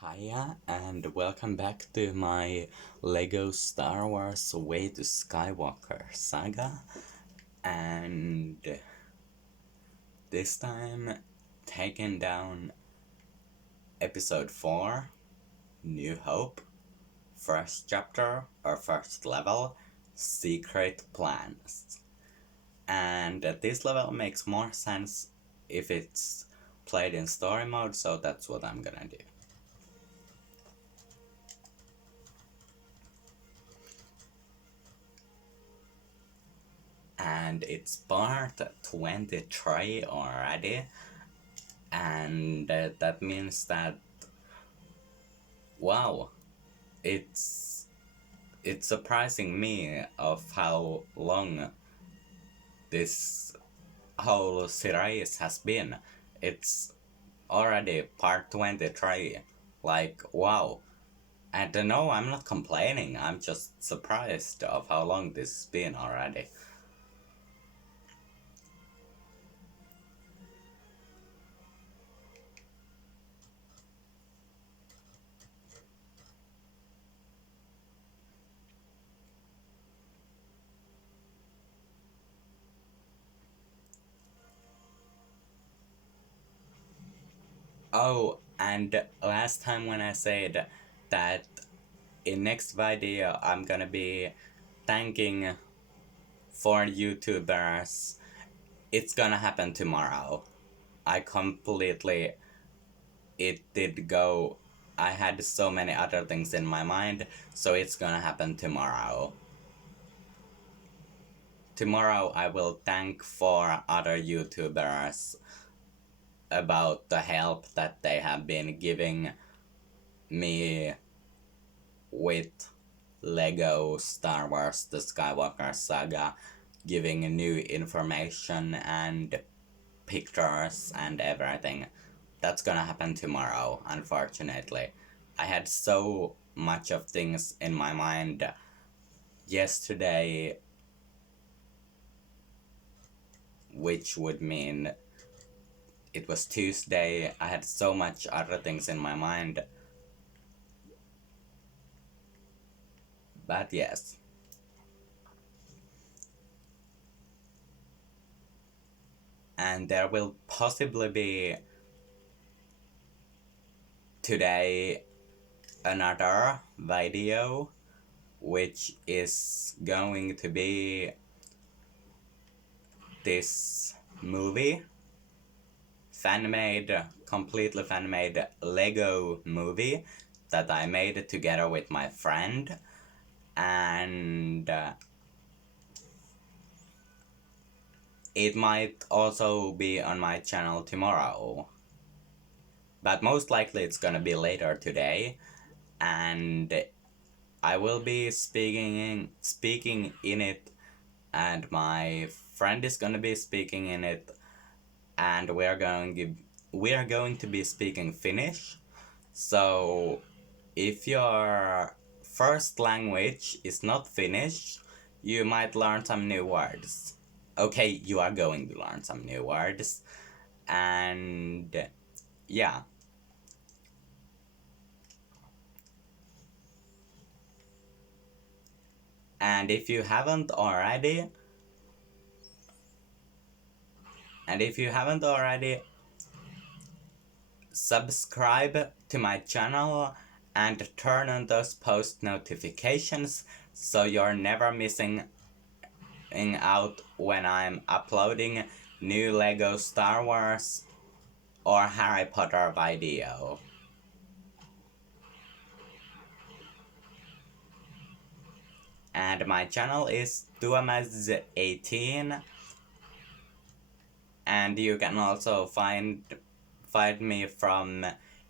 Hiya, and welcome back to my Lego Star Wars Way to Skywalker saga. And this time, taking down episode 4, New Hope, first chapter or first level, Secret Plans. And this level makes more sense if it's played in story mode, so that's what I'm gonna do. And it's part 23 already, and that means that, wow, it's surprising me of how long this whole series has been. It's already part 23, like, wow. And no, I'm not complaining, I'm just surprised of how long this has been already. Oh, and last time when I said that in next video I'm gonna be thanking for YouTubers, it's gonna happen tomorrow. It did go, I had so many other things in my mind, so it's gonna happen tomorrow. Tomorrow I will thank for other YouTubers about the help that they have been giving me with Lego Star Wars The Skywalker Saga, giving new information and pictures and everything. That's gonna happen tomorrow, unfortunately. I had so much of things in my mind yesterday, which would mean it was Tuesday. I had so much other things in my mind. But yes. And there will possibly be today another video which is going to be this movie, completely fan-made Lego movie that I made together with my friend, and it might also be on my channel tomorrow, but most likely it's gonna be later today, and I will be speaking in it, and my friend is gonna be speaking in it, and we are going to be speaking Finnish. So if your first language is not Finnish, you might learn some new words. Okay, you are going to learn some new words, and yeah. And if you haven't already, subscribe to my channel and turn on those post notifications so you're never missing out when I'm uploading new Lego Star Wars or Harry Potter video. And my channel is Tuomas18, and you can also find me from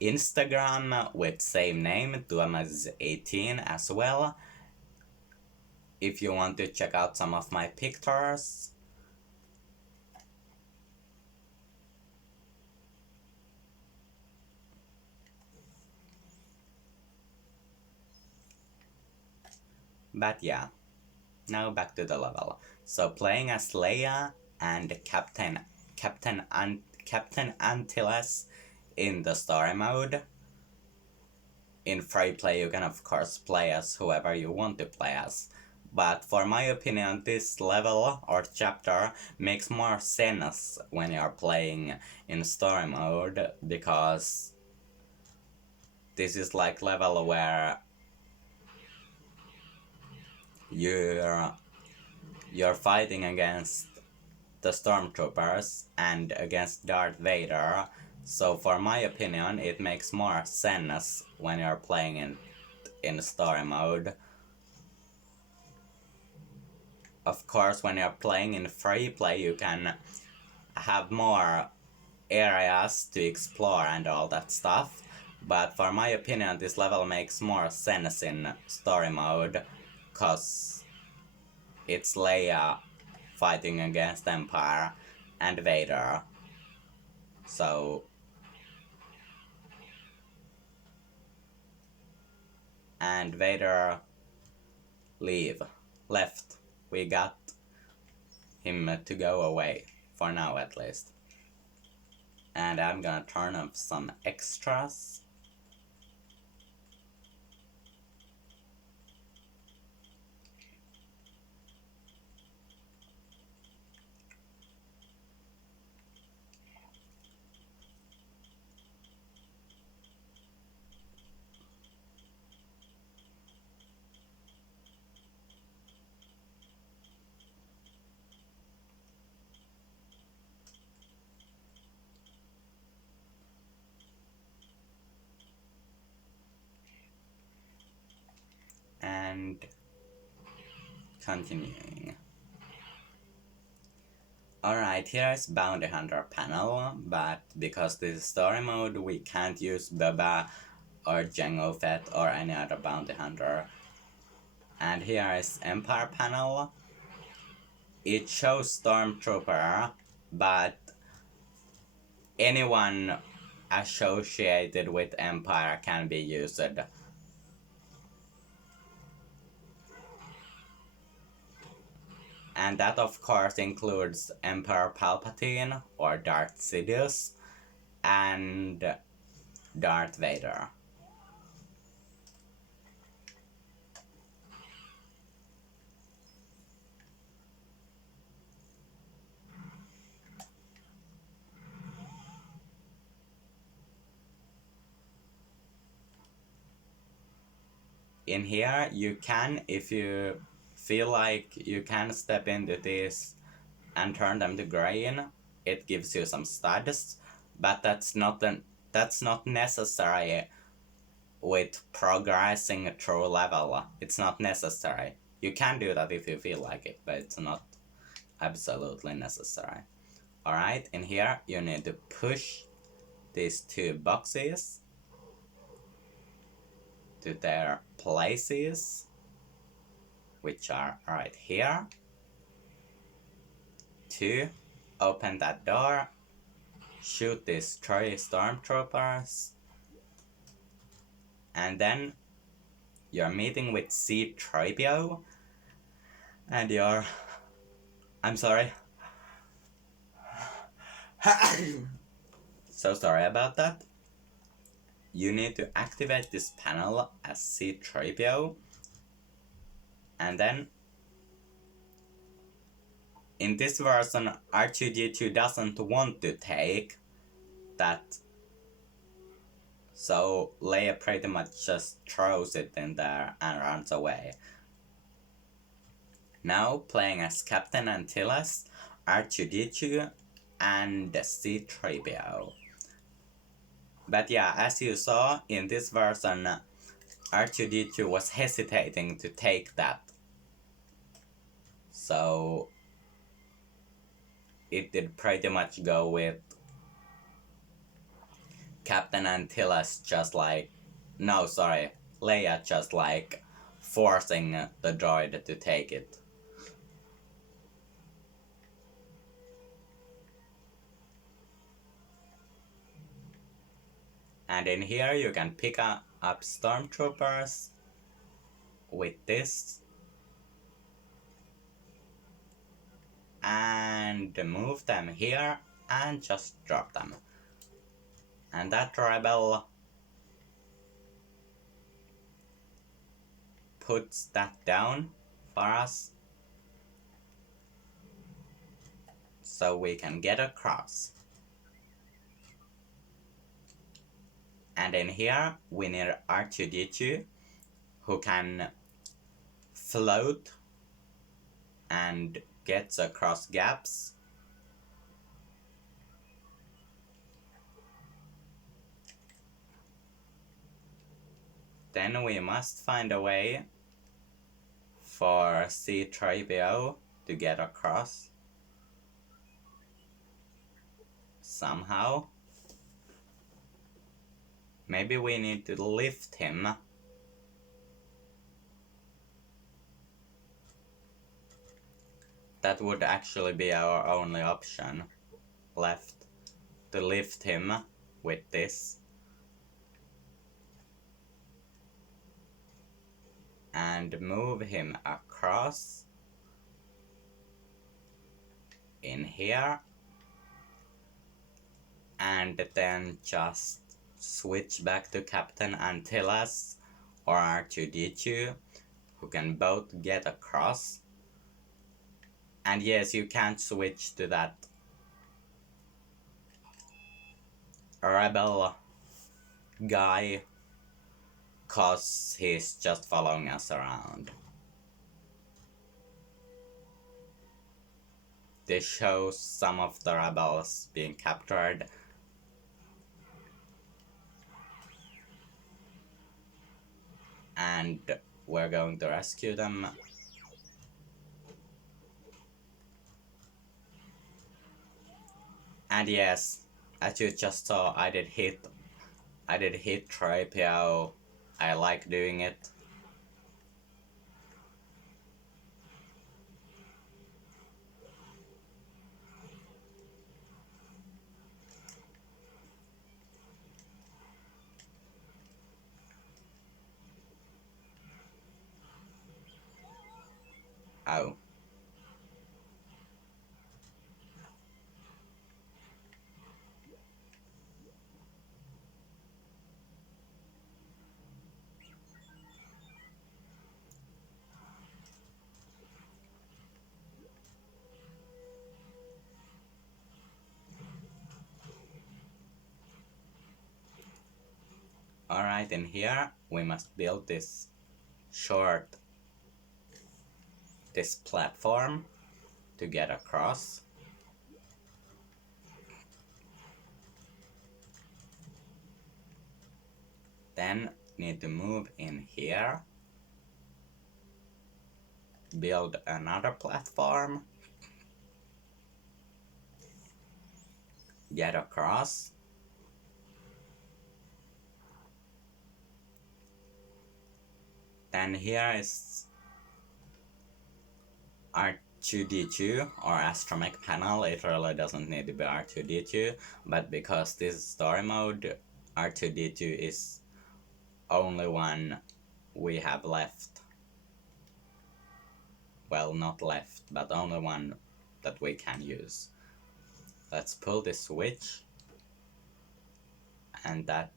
Instagram with same name, Tuomas18 as well, if you want to check out some of my pictures. But yeah, now back to the level. So playing as Leia and Captain Antilles in the story mode. in free play you can of course play as whoever you want to play as. But for my opinion, this level or chapter makes more sense when you're playing in story mode, because this is like level where you're you're fighting against the stormtroopers and against Darth Vader. So for my opinion, it makes more sense when you're playing in story mode. Of course, when you're playing in free play, you can have more areas to explore and all that stuff. But for my opinion, this level makes more sense in story mode, cause it's Leia fighting against Empire and Vader. So, and Vader left. We got him to go away, for now at least. And I'm gonna turn off some extras. And continuing. Alright, here is Bounty Hunter panel, but because this is story mode, we can't use Bubba or Jango Fett or any other Bounty Hunter. And here is Empire panel. It shows Stormtrooper, but anyone associated with Empire can be used. And that of course includes Emperor Palpatine or Darth Sidious and Darth Vader. In here you can, if you feel like you can step into this and turn them to green, it gives you some studs, but that's not necessary with progressing through level. It's not necessary. You can do that if you feel like it, but it's not absolutely necessary. Alright, in here you need to push these two boxes to their places, which are right here, to open that door, shoot these 3 stormtroopers, and then you're meeting with C-3PO, and you're... I'm sorry. So sorry about that. You need to activate this panel as C-3PO, and then in this version R2-D2 doesn't want to take that, so Leia pretty much just throws it in there and runs away. Now playing as Captain Antilles, R2-D2 and C-3PO. But yeah, as you saw, in this version, R2-D2 was hesitating to take that. So it did pretty much go with Captain Antilles just like... No, sorry. Leia just like forcing the droid to take it. And in here you can pick up stormtroopers with this and move them here and just drop them. And that rebel puts that down for us so we can get across. And in here we need R2-D2 who can float and gets across gaps. Then we must find a way for C-3PO to get across somehow. Maybe we need to lift him. That would actually be our only option left, to lift him with this. And move him across in here. And then just switch back to Captain Antilles or R2-D2 who can both get across. And yes, you can't switch to that rebel guy cause he's just following us around. This shows some of the rebels being captured. And we're going to rescue them. And yes, as you just saw, I did hit 3PO. I like doing it. Oh. Alright, in here we must build this platform to get across. Then need to move in here. Build another platform. Get across. Then here is R2-D2 or astromech panel. It really doesn't need to be R2-D2, but because this is story mode, R2-D2 is only one we have left. Well, not left, but only one that we can use. Let's pull this switch, and that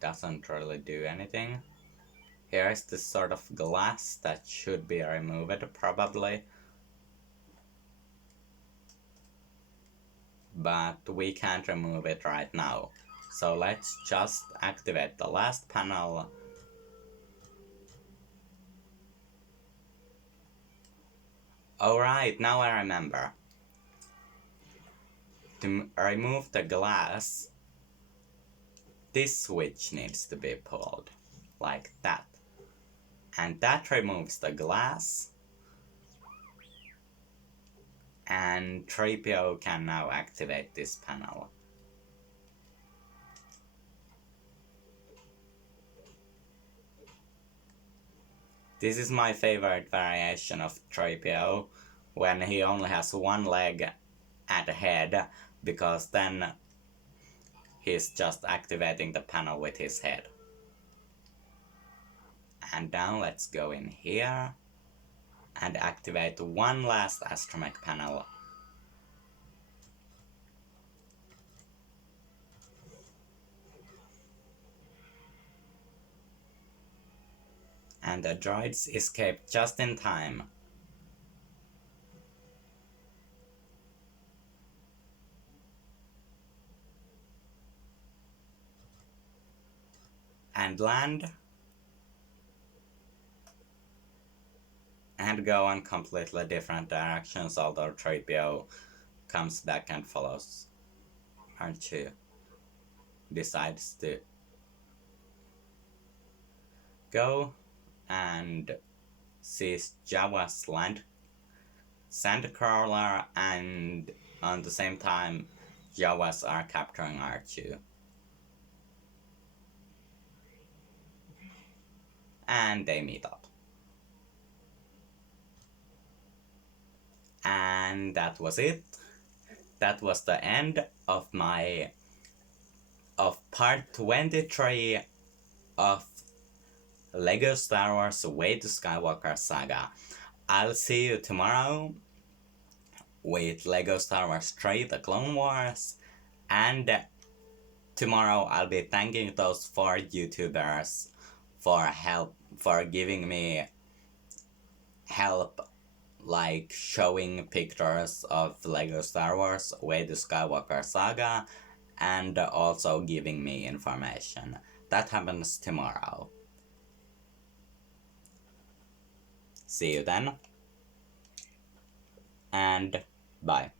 doesn't really do anything. Here is this sort of glass that should be removed probably, but we can't remove it right now. So let's just activate the last panel. Alright, now I remember. To remove the glass, this switch needs to be pulled, like that. And that removes the glass. And 3PO can now activate this panel. This is my favorite variation of 3PO, when he only has one leg and a head, because then he's just activating the panel with his head. And now let's go in here and activate one last astromech panel. and the droids escaped just in time. And land and go in completely different directions, although 3PO comes back and follows. R2 decides to go and sees Jawa's land Sandcrawler, and on the same time Jawas are capturing R2. And they meet up. And that was it. That was the end of part 23 of Lego Star Wars Way to Skywalker Saga. I'll see you tomorrow with Lego Star Wars 3 The Clone Wars, and tomorrow I'll be thanking those 4 YouTubers for giving me help, like showing pictures of Lego Star Wars Way to Skywalker Saga, and also giving me information. That happens tomorrow. See you then, and bye.